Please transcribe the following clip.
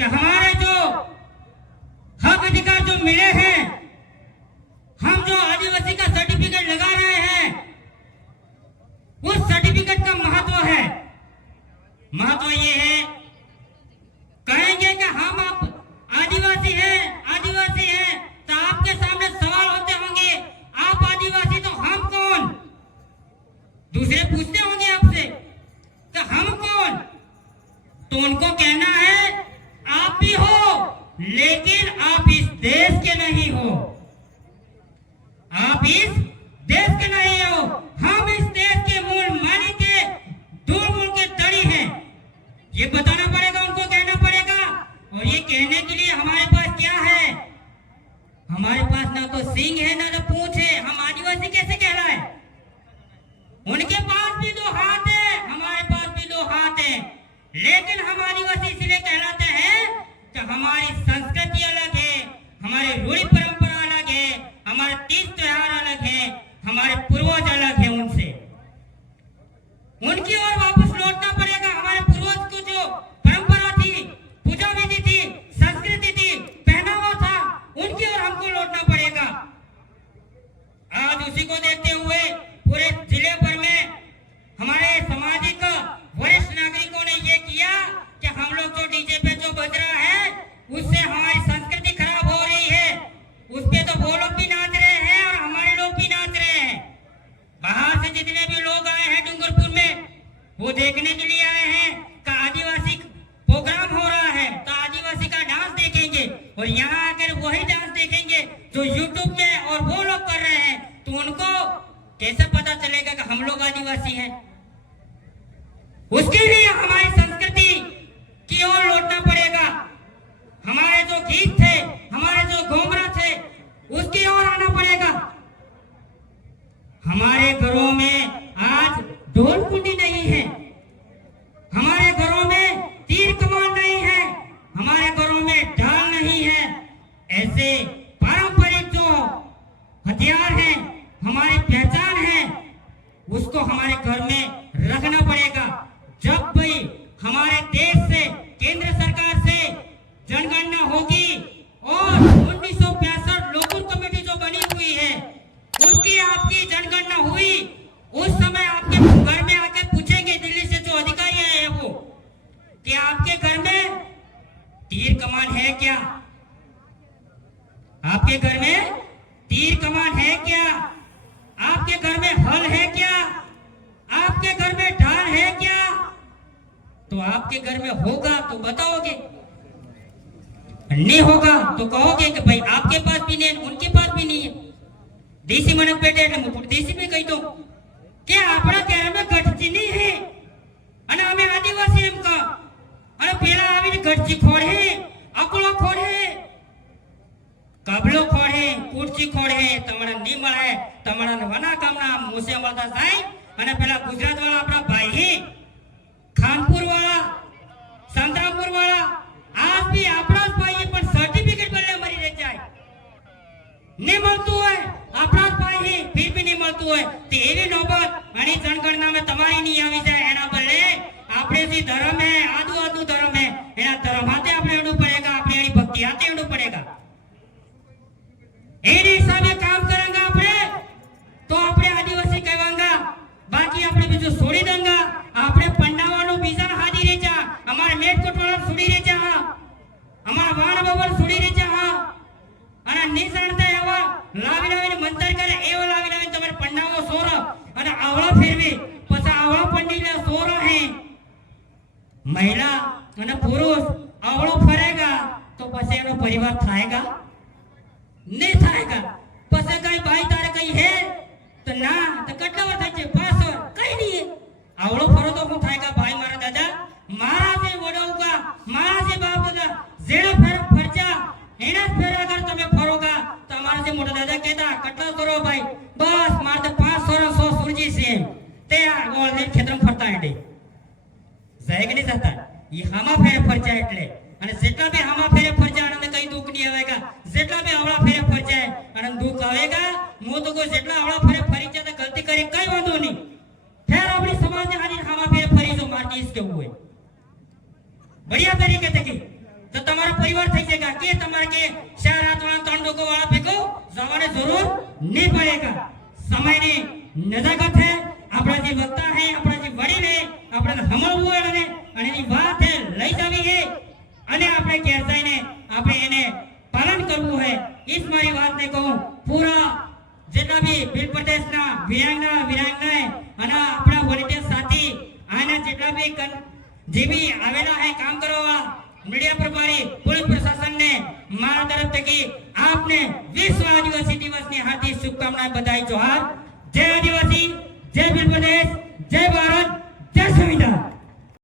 कि हमारे जो हक अधिकार जो मिले हैं, हम जो आदिवासी का सर्टिफिकेट लगा रहे हैं, उस सर्टिफिकेट का महत्व है। महत्व ये है, कहेंगे कि हम आप आदिवासी हैं, तो आपके सामने सवाल होते होंगे, आप आदिवासी तो हम कौन? दूसरे पूछते होंगे आपसे कि हम कौन? तो उनको कहना है आप भी हो, लेकिन आप इस देश के नहीं हो। आप इस देश के नहीं हो। हम इस देश के मूल मानी के दो मूल के तड़ी हैं। ये बताना पड़ेगा, उनको कहना पड़ेगा। और ये कहने के लिए हमारे पास क्या है? हमारे पास ना तो सिंह है ना तो पूंछ है। हम आदिवासी कैसे कहलाए? उनके पास भी दो हाथ है, हमारे पास भी दो हाथ है, लेकिन हम आदिवासी इसलिए कहलाते हैं कि हमारी संस्कृति अलग है, हमारी रूढ़ी परंपरा अलग है, हमारे तीज त्योहार अलग है, हमारे पूर्वज अलग है उनसे। उनकी ओर वापस लौटना पड़ेगा। हमारे पूर्वज को जो परंपरा थी, पूजा विधि थी, संस्कृति थी, पहनावा था, उनकी ओर हमको लौटना पड़ेगा। आज उसी को देखते हुए पूरे जिले भर में हमारे सामाजिक वरिष्ठ नागरिकों ने ये किया कि हम लोग जो डीजे पे जो बज रहा है, उससे हमारी संस्कृति खराब हो रही है। उस पे तो वो लोग भी नाच रहे हैं और हमारे लोग भी नाच रहे हैं। बाहर से जितने भी लोग आए हैं डूंगरपुर में, वो देखने के लिए आए हैं कि आदिवासी प्रोग्राम हो रहा है, तो आदिवासी का डांस देखेंगे और यहाँ आकर वही डांस देखेंगे जो यूट्यूब पे और वो लोग कर रहे हैं। तो उनको कैसे पता चलेगा कि हम लोग आदिवासी हैं? उसके लिए हमारी संस्कृति की ओर लौटना पड़ेगा। हमारे जो गीत थे, हमारे जो घोंगरा थे, उसकी ओर आना पड़ेगा। हमारे घरों में आज ढोल कुंडी नहीं है, हमारे घरों में तीर कमान नहीं है, हमारे घरों में ढाल नहीं है। ऐसे पारंपरिक जो हथियार हैं, हमारी पहचान है, उसको हमारे घर में रखना पड़ेगा। जब भी हमारे देश से, केंद्र सरकार से जनगणना होगी और 1965 लोकल कमेटी जो बनी हुई है, उसकी आपकी जनगणना हुई, उस समय आपके घर में आकर पूछेंगे दिल्ली से जो अधिकारी आए हैं वो, कि आपके घर में तीर कमान है क्या? आपके घर में तीर कमान है क्या? आपके घर में हल है क्या? आपके घर में ढाल है क्या? तो आपके घर में होगा तो बताओगे, नहीं होगा तो कहोगे कि भाई आपके पास भी नहीं, उनके पास भी नहीं है। देसी मनक बेटे देसी में कही तो क्या अपना घर में गठची नहीं है? અને અમે આદિવાસી એમ કા અને પેલા આવીને ગઠચી ખોડે, અકળો ખોડે, કાબલો ખોડે, કુડચી ખોડે, તમારા ની મળે, તમારા વના કામના મોસે મળતા જાય અને પેલા ગુજરાત વાળા આપણા ભાઈ ખાનપુર વાળા, સંતરામપુર વાળા, आज भी આપણા જ ભાઈ પણ સર્ટિફિકેટ બદલે મરી રહી જાય, નહીં મળતું હોય આપણા જ ભાઈ फिर भी नहीं મળતું હોય। તો એવી નોબત ઘણી જનગણના में તમારી નહીં આવી જાય, એના બદલે આપણે જે ધર્મ है, આદુ ધર્મ है, એના ધર્મ હાથે આપણે એડું પડેગા, આપણે એની ભક્તિ હાથે એડું પડેગા। એની હિસાબે કામ કરાંગા આપણે તો આપણે આદિવાસી કહેવાંગા, બાકી આપણે બીજું છોડી દંગા। આપણે પંડાવાનો બીજા હાદી રે જા, અમાર મેટકોટવાળા છોડી રે જા, અમાર વાણ બબર છોડી રે જા, અને નિસણતા એવા લાવીને મંતર કરે, એવો લાવીને તમારે પંડાવો સોરો અને આવળા ફેરવી, પછી આવળા પંડીને સોરો હે महिला અને પુરુષ આવળો ફરેગા તો પછી એનો પરિવાર થાયગા? नहीं थायगा। પછી કઈ ભાઈ તારે કઈ હે તો ના, તો કેટલા વાર થાય છે? 5 વાર કઈ નહીં है। આવળો ફરો તો હું થાયગા ભાઈ મારા દાદા, મારા જે વડોગા, મારા જે બાપ દાદા જેણે ફરજા એના ફેર અગર તમે ફરોગા તો અમારા જે મોટા દાદા કહેતા કેટલા કરો ભાઈ, બસ મારે તો 5 વાર 100 સુરજી છે તે ગોળ ને ખેતર ફરતા હેડે જાય કે નહીં જતા। ये हमा फेरे फरजा એટલે અને જેટલા બી હમા ફેરે ફરજા અને કઈ દુખ નહીં આવેગા, જેટલા બી આવળા ફેરે ફરજા અને દુખ આવેગા, મો તો કોઈ જેટલા આવળા ફેરે ફરી જાય ગલતી કરી કઈ વાંધો નહીં, ફેર આપણી સમાજને હારી હમા ફેરે ફરી જો મારતી इसके हुए बढ़िया तरीके से की तो परिवार થઈ जाएगा કે તમારે કે 4 हाथ वाला 3 डोको वाला फेंको जमाने जरूर नहीं पड़ेगा સમયની નજાકત है આપણા જે વક્તા है આપણા જે વડીલ है આપણે હમળવું અને એની વાત है લઈ જવી है અને આપણે ઘેર જઈને આપણે એને પાલન કરવું है इस મારી વાતને કહું પૂરા જેટલા બી ભીલ પ્રદેશના વિરાંગનાએ અને આપણા વોલેન્ટિયર સાથી આના જેટલા બી જે બી આવેલા है काम કરવા मीडिया प्रभारी पुलिस प्रशासन ने मारा तरफ से आपने विश्व आदिवासी दिवस की हार्दिक शुभकामनाएं बधाई जोहार जय आदिवासी जय भील प्रदेश जय